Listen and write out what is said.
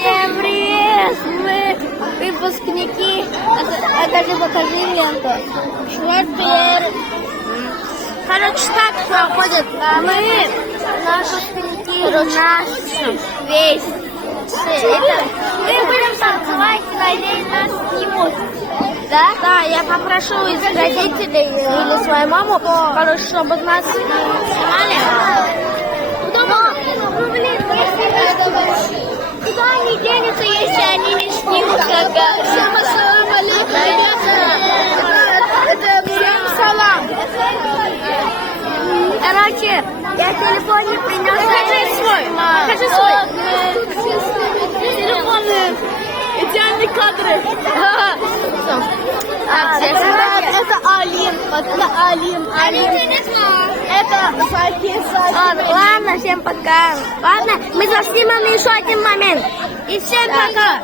Всем привет! Мы выпускники. Покажи ленту. Короче, так проходит. Мы наши выпускники. Весь. Мы будем танцевать, надеюсь, нас снимут. Да? Да, я попрошу из родителей или свою маму, короче, чтобы нас снимали. Ну, блин, куда они денутся, если они не снимут, когда... Всем ассалам алейкум, ребята. Всем салам. Короче, я телефон не принес. Покажи свой. Телефоны. Идеальные кадры. Это Алим. Это Алим. Это Саки. Ладно, всем пока. Ладно, мы заснимем еще один момент. И всем пока.